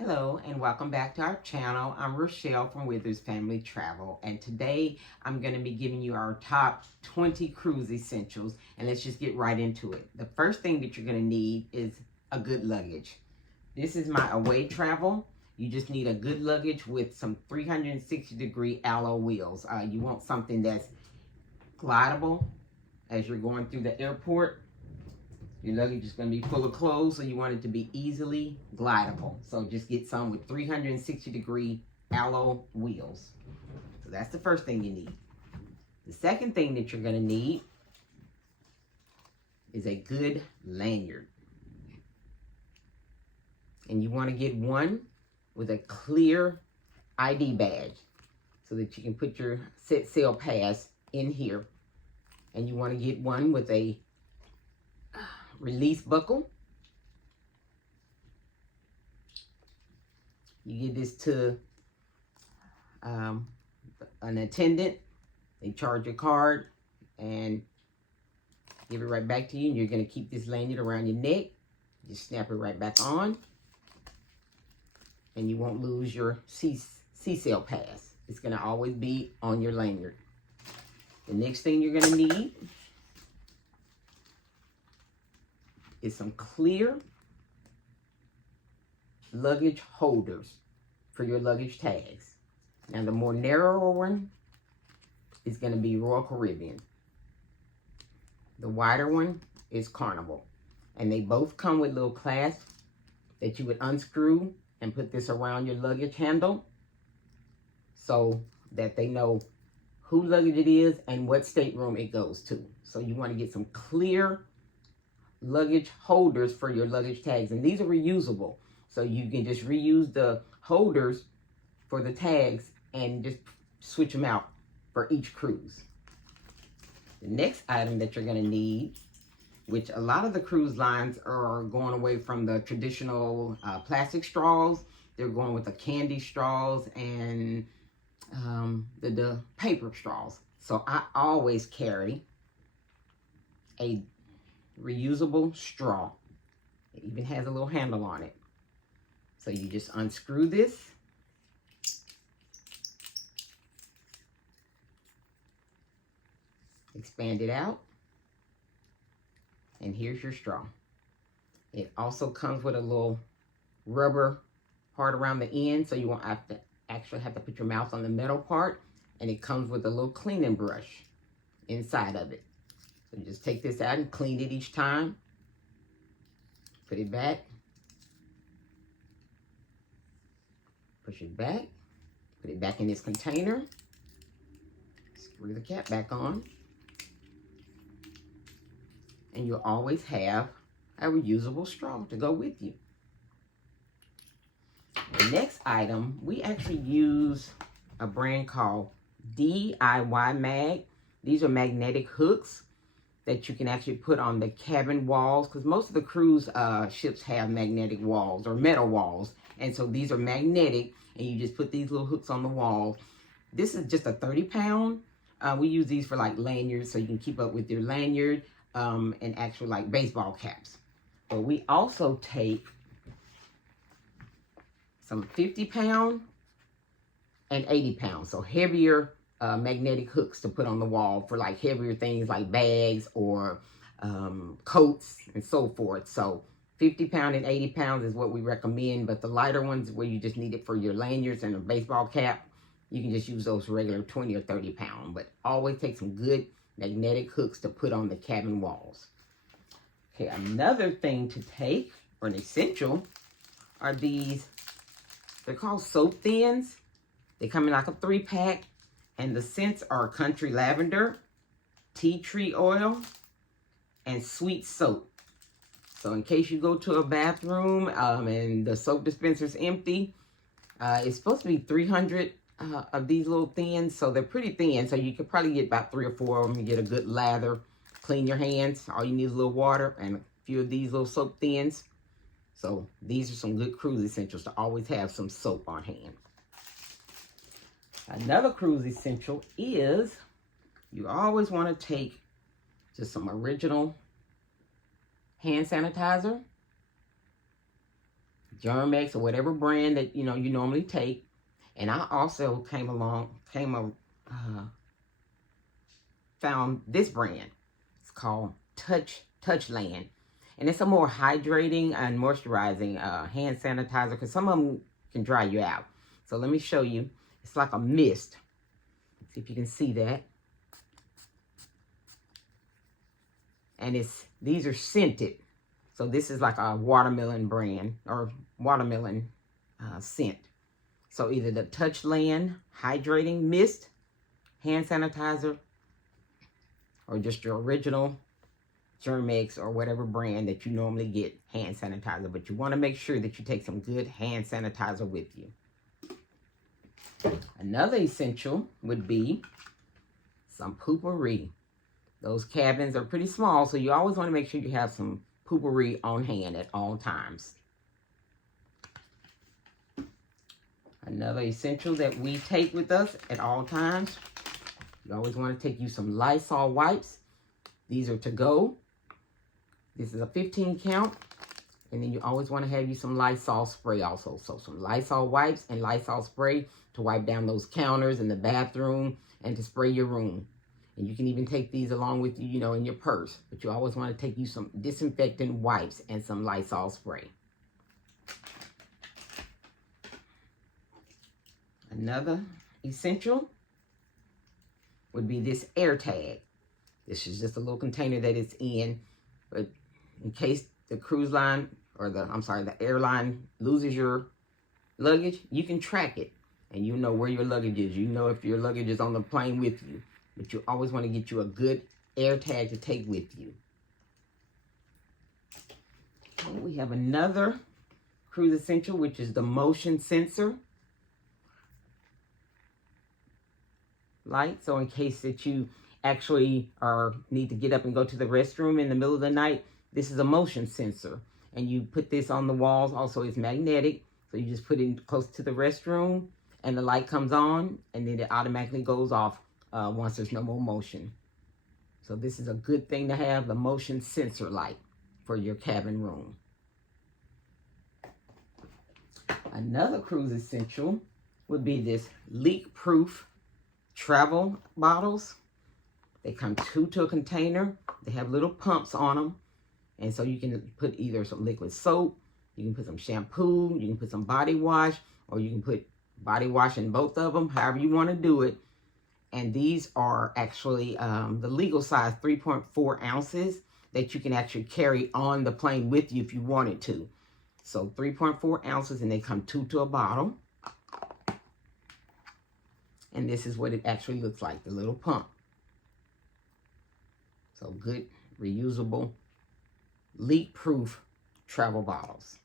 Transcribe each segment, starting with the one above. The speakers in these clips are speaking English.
Hello and welcome back to our channel. I'm Rochelle from Withers Family Travel, and today I'm going to be giving you our top 20 cruise essentials, and let's just get right into it. The first thing that you're going to need is a good luggage. This is my away travel. You just need a good luggage with some 360-degree alloy wheels. You want something that's glidable as you're going through the airport. Your luggage is going to be full of clothes, so you want it to be easily glidable. So just get some with 360-degree alloy wheels. So that's the first thing you need. The second thing that you're going to need is a good lanyard. And you want to get one with a clear ID badge so that you can put your set sail pass in here. And you want to get one with a release buckle. You give this to an attendant. They charge your card and give it right back to you. And you're going to keep this lanyard around your neck. Just snap it right back on. And you won't lose your sea sail pass. It's going to always be on your lanyard. The next thing you're going to need is some clear luggage holders for your luggage tags. Now the more narrower one is going to be Royal Caribbean. The wider one is Carnival. And they both come with little clasps that you would unscrew and put this around your luggage handle so that they know who luggage it is and what stateroom it goes to. So you want to get some clear luggage holders for your luggage tags, and these are reusable, so you can just reuse the holders for the tags and just switch them out for each cruise. The next item that you're going to need, which a lot of the cruise lines are going away from the traditional plastic straws. They're going with the candy straws and the paper straws. So I always carry a reusable straw. It even has a little handle on it. So you just unscrew this. Expand it out. And here's your straw. It also comes with a little rubber part around the end, so you won't have to actually have to put your mouth on the metal part. And it comes with a little cleaning brush inside of it. So you just take this out and clean it each time. Put it back. Push it back. Put it back in this container. Screw the cap back on. And you'll always have a reusable straw to go with you. The next item, we actually use a brand called DIY Mag. These are magnetic hooks that you can actually put on the cabin walls, because most of the cruise ships have magnetic walls or metal walls, and so these are magnetic, and you just put these little hooks on the wall. This is just a 30-pound. We use these for like lanyards, so you can keep up with your lanyard and actually like baseball caps. But we also take some 50-pound and 80-pound, so heavier magnetic hooks to put on the wall for like heavier things like bags or coats and so forth. So 50-pound and 80 pounds is what we recommend, but the lighter ones where you just need it for your lanyards and a baseball cap, you can just use those regular 20 or 30-pound, but always take some good magnetic hooks to put on the cabin walls. Okay, another thing to take, or an essential, are these, they're called soap thins. They come in like a 3-pack. And the scents are country lavender, tea tree oil, and sweet soap. So in case you go to a bathroom and the soap dispenser's empty, it's supposed to be 300 of these little thins. So they're pretty thin. So you could probably get about 3 or 4 of them and get a good lather. Clean your hands. All you need is a little water and a few of these little soap thins. So these are some good cruise essentials to always have some soap on hand. Another cruise essential is you always want to take just some original hand sanitizer. Germ-X or whatever brand that you normally take. And I also found this brand. It's called Touchland, and it's a more hydrating and moisturizing hand sanitizer, because some of them can dry you out. So let me show you. It's like a mist. See if you can see that. And these are scented. So this is like a watermelon brand or watermelon scent. So either the Touchland Hydrating Mist hand sanitizer, or just your original Germ-X or whatever brand that you normally get hand sanitizer. But you want to make sure that you take some good hand sanitizer with you. Another essential would be some Poo-Pourri. Those cabins are pretty small, so you always want to make sure you have some Poo-Pourri on hand at all times. Another essential that we take with us at all times, you always want to take you some Lysol wipes. These are to go. This is a 15 count. And then you always want to have you some Lysol spray also. So some Lysol wipes and Lysol spray to wipe down those counters in the bathroom and to spray your room. And you can even take these along with you, in your purse. But you always want to take you some disinfectant wipes and some Lysol spray. Another essential would be this AirTag. This is just a little container that it's in. But in case the cruise line or the airline loses your luggage, you can track it. And you know where your luggage is. You know if your luggage is on the plane with you. But you always want to get you a good AirTag to take with you. And we have another cruise essential, which is the motion sensor light. So in case that you actually need to get up and go to the restroom in the middle of the night, this is a motion sensor. And you put this on the walls. Also, it's magnetic. So you just put it close to the restroom and the light comes on, and then it automatically goes off once there's no more motion. So this is a good thing to have, the motion sensor light for your cabin room. Another cruise essential would be this leak-proof travel bottles. They come two to a container. They have little pumps on them. And so you can put either some liquid soap, you can put some shampoo, you can put some body wash, or you can put body wash in both of them, however you want to do it. And these are actually the legal size 3.4 ounces that you can actually carry on the plane with you if you wanted to. So 3.4 ounces, and they come two to a bottle. And this is what it actually looks like, the little pump. So good, reusable, leak-proof travel bottles.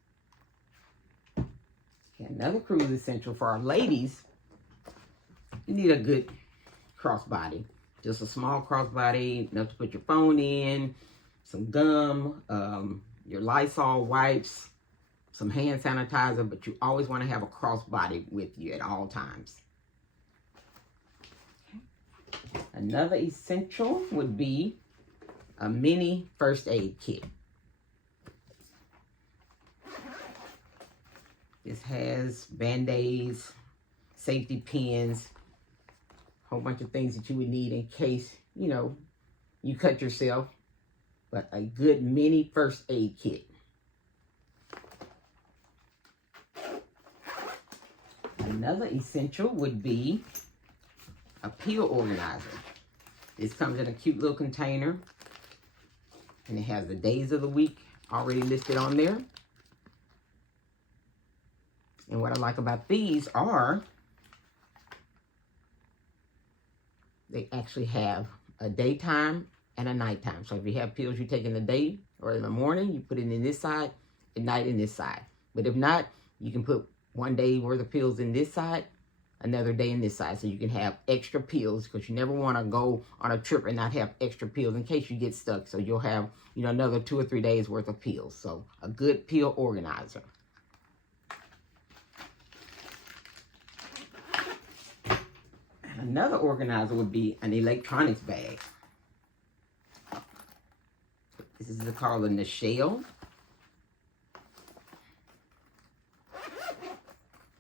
Okay, another cruise essential for our ladies, you need a good crossbody. Just a small crossbody, enough to put your phone in, some gum, your Lysol wipes, some hand sanitizer, but you always want to have a crossbody with you at all times. Another essential would be a mini first aid kit. This has Band-Aids, safety pins, a whole bunch of things that you would need in case, you cut yourself. But a good mini first aid kit. Another essential would be a peel organizer. This comes in a cute little container. And it has the days of the week already listed on there. And what I like about these are they actually have a daytime and a nighttime. So if you have pills you take in the day or in the morning, you put it in this side, at night in this side. But if not, you can put one day worth of pills in this side, another day in this side, so you can have extra pills, because you never want to go on a trip and not have extra pills in case you get stuck. So you'll have, another 2 or 3 days worth of pills. So a good pill organizer. Another organizer would be an electronics bag. This is called a Nichelle.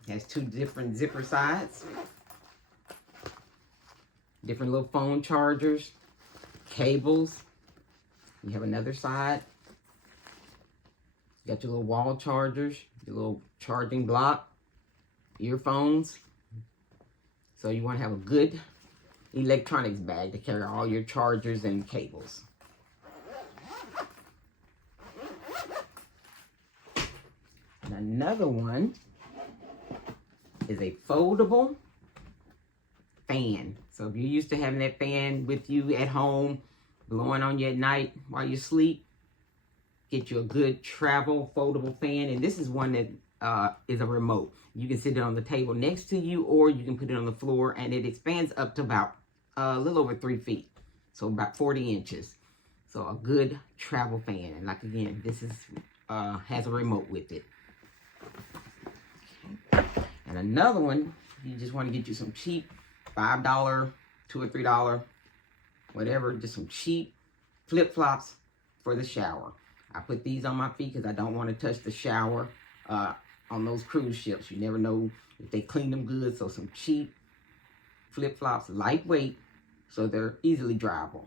Has 2 different zipper sides. Different little phone chargers. Cables. You have another side. You got your little wall chargers. Your little charging block. Earphones. So you want to have a good electronics bag to carry all your chargers and cables. And another one is a foldable fan. So if you're used to having that fan with you at home, blowing on you at night while you sleep, get you a good travel foldable fan. And this is one that is a remote. You can sit it on the table next to you, or you can put it on the floor, and it expands up to about a little over 3 feet. So about 40 inches. So a good travel fan. And like again, this is has a remote with it. Okay. And another one, you just want to get you some cheap $5, $2 or $3, whatever, just some cheap flip-flops for the shower. I put these on my feet because I don't want to touch the shower on those cruise ships. You never know if they clean them good. So some cheap flip-flops, lightweight, so they're easily dryable.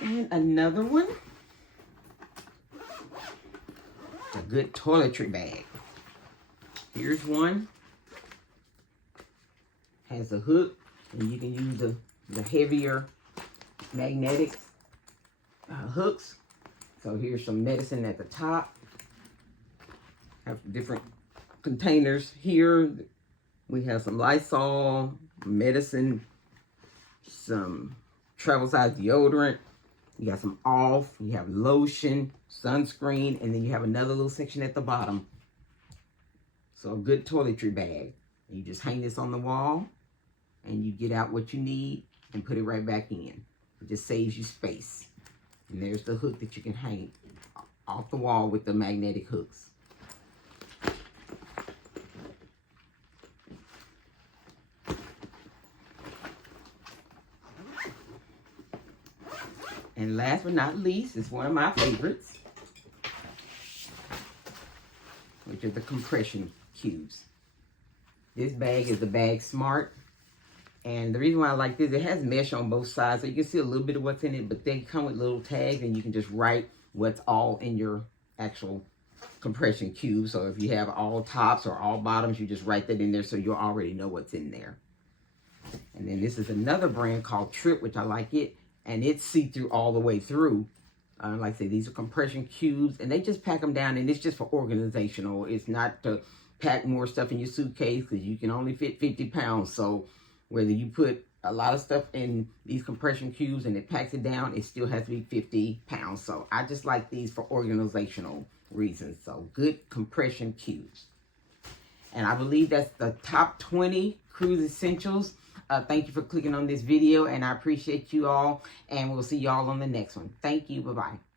And another one, a good toiletry bag. Here's one. Has a hook, and you can use the heavier magnetic hooks. So here's some medicine at the top. Have different containers here. We have some Lysol, medicine, some travel size deodorant. You got some off, you have lotion, sunscreen, and then you have another little section at the bottom. So a good toiletry bag. You just hang this on the wall, and you get out what you need and put it right back in. It just saves you space. And there's the hook that you can hang off the wall with the magnetic hooks. And last but not least is one of my favorites, which are the compression cubes. This bag is the Bag Smart. And the reason why I like this, it has mesh on both sides, so you can see a little bit of what's in it, but they come with little tags, and you can just write what's all in your actual compression cube. So if you have all tops or all bottoms, you just write that in there so you'll already know what's in there. And then this is another brand called Trip, which I like it. And it's see-through all the way through. Like I say, these are compression cubes, and they just pack them down, and it's just for organizational. It's not to pack more stuff in your suitcase, because you can only fit 50 pounds. So whether you put a lot of stuff in these compression cubes and it packs it down, it still has to be 50 pounds. So I just like these for organizational reasons. So good compression cubes. And I believe that's the top 20 cruise essentials. Thank you for clicking on this video, and I appreciate you all, and we'll see you all on the next one. Thank you. Bye-bye.